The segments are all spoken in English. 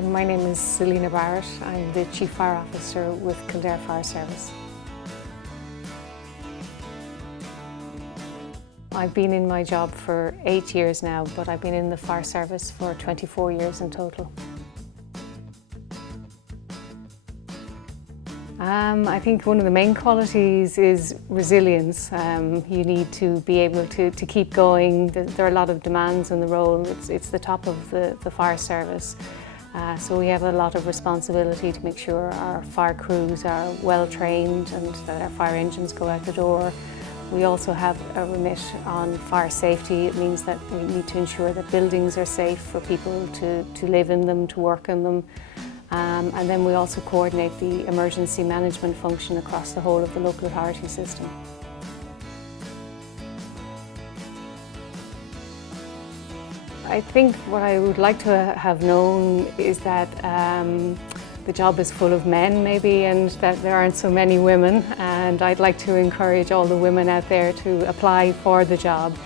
My name is Celina Barrett. I'm the Chief Fire Officer with Kildare Fire Service. I've been in my job for 8 years now, but I've been in the fire service for 24 years in total. I think one of the main qualities is resilience. You need to be able to keep going. There are a lot of demands on the role. It's the top of the fire service. So we have a lot of responsibility to make sure our fire crews are well trained and that our fire engines go out the door. We also have a remit on fire safety. It means that we need to ensure that buildings are safe for people to live in them, to work in them. And then we also coordinate the emergency management function across the whole of the local authority system. I think what I would like to have known is that the job is full of men maybe, and that there aren't so many women, and I'd like to encourage all the women out there to apply for the job.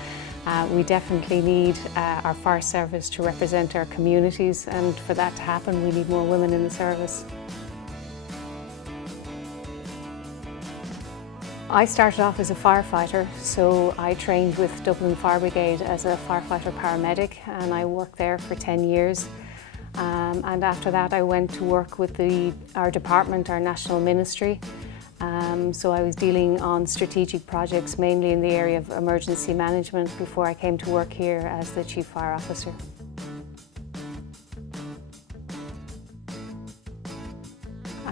We definitely need our fire service to represent our communities, and for that to happen we need more women in the service. I started off as a firefighter, so I trained with Dublin Fire Brigade as a firefighter paramedic, and I worked there for 10 years. And after that I went to work with our department, our national ministry. So I was dealing on strategic projects, mainly in the area of emergency management, before I came to work here as the Chief Fire Officer.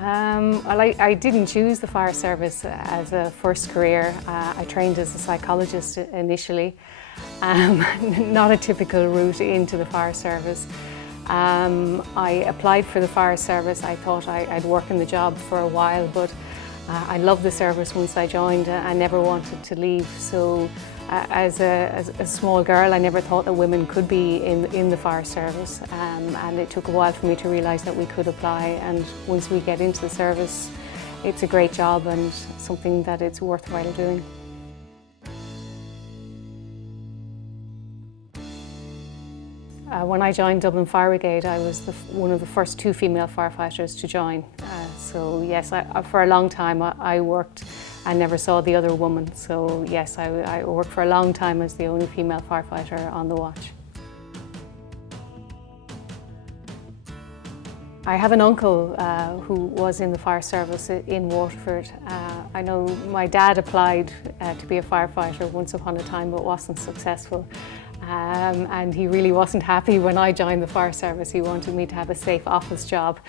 I didn't choose the fire service as a first career. I trained as a psychologist initially, not a typical route into the fire service. I applied for the fire service. I thought I'd work in the job for a while, but I loved the service once I joined. I never wanted to leave. So as a small girl, I never thought that women could be in the fire service, and it took a while for me to realise that we could apply. And once we get into the service, it's a great job and something that it's worthwhile doing. When I joined Dublin Fire Brigade, I was one of the first 2 female firefighters to join. So yes, for a long time I worked and never saw the other woman. So yes, I worked for a long time as the only female firefighter on the watch. I have an uncle who was in the fire service in Waterford. I know my dad applied to be a firefighter once upon a time but wasn't successful. And he really wasn't happy when I joined the fire service. He wanted me to have a safe office job.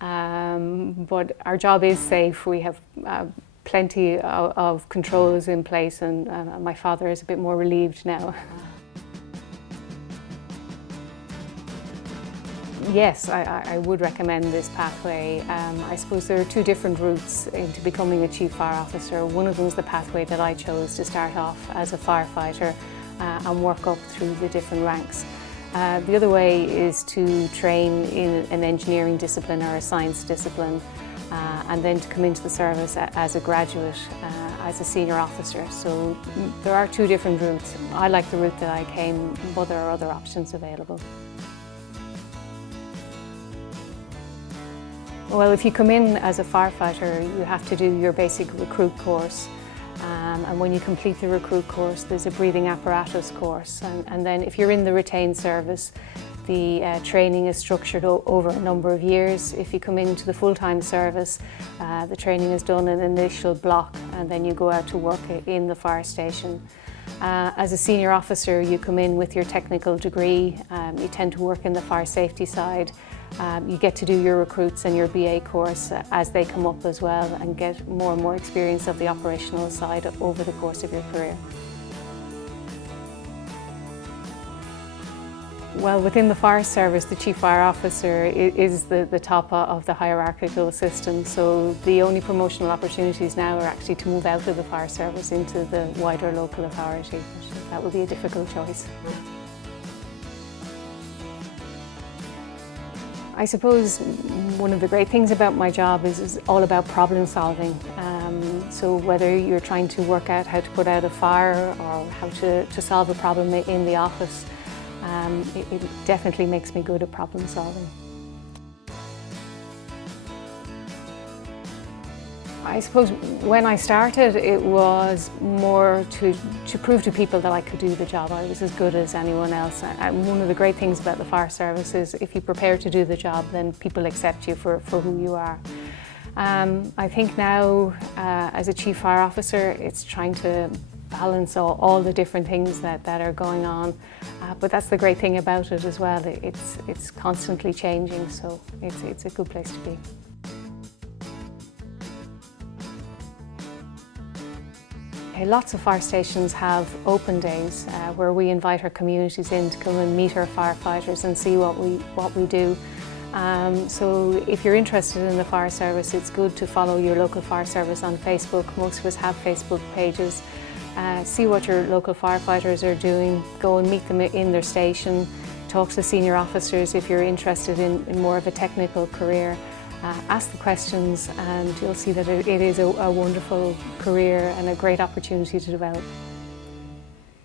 But our job is safe. We have plenty of controls in place, and my father is a bit more relieved now. Yes, I would recommend this pathway. I suppose there are 2 different routes into becoming a Chief Fire Officer. One of them is the pathway that I chose, to start off as a firefighter and work up through the different ranks. The other way is to train in an engineering discipline or a science discipline, and then to come into the service as a graduate, as a senior officer. So there are 2 different routes. I like the route that I came, but there are other options available. Well, if you come in as a firefighter, you have to do your basic recruit course. And when you complete the recruit course, there's a breathing apparatus course. And then if you're in the retained service, the training is structured over a number of years. If you come into the full-time service, the training is done in an initial block, and then you go out to work in the fire station. As a senior officer, you come in with your technical degree. You tend to work in the fire safety side. You get to do your recruits and your BA course as they come up as well, and get more and more experience of the operational side over the course of your career. Well, within the fire service, the Chief Fire Officer is the top of the hierarchical system, so the only promotional opportunities now are actually to move out of the fire service into the wider local authority. That would be a difficult choice. I suppose one of the great things about my job is all about problem solving. So whether you're trying to work out how to put out a fire or how to solve a problem in the office, it definitely makes me good at problem solving. I suppose when I started, it was more to prove to people that I could do the job. I was as good as anyone else. And one of the great things about the fire service is if you prepare to do the job, then people accept you for who you are. I think now, as a Chief Fire Officer, it's trying to balance all the different things that are going on. But that's the great thing about it as well. It's constantly changing, so it's a good place to be. Lots of fire stations have open days where we invite our communities in to come and meet our firefighters and see what we do. So if you're interested in the fire service, it's good to follow your local fire service on Facebook. Most of us have Facebook pages. See what your local firefighters are doing, go and meet them in their station, talk to senior officers if you're interested in more of a technical career. Ask the questions and you'll see that it is a wonderful career and a great opportunity to develop.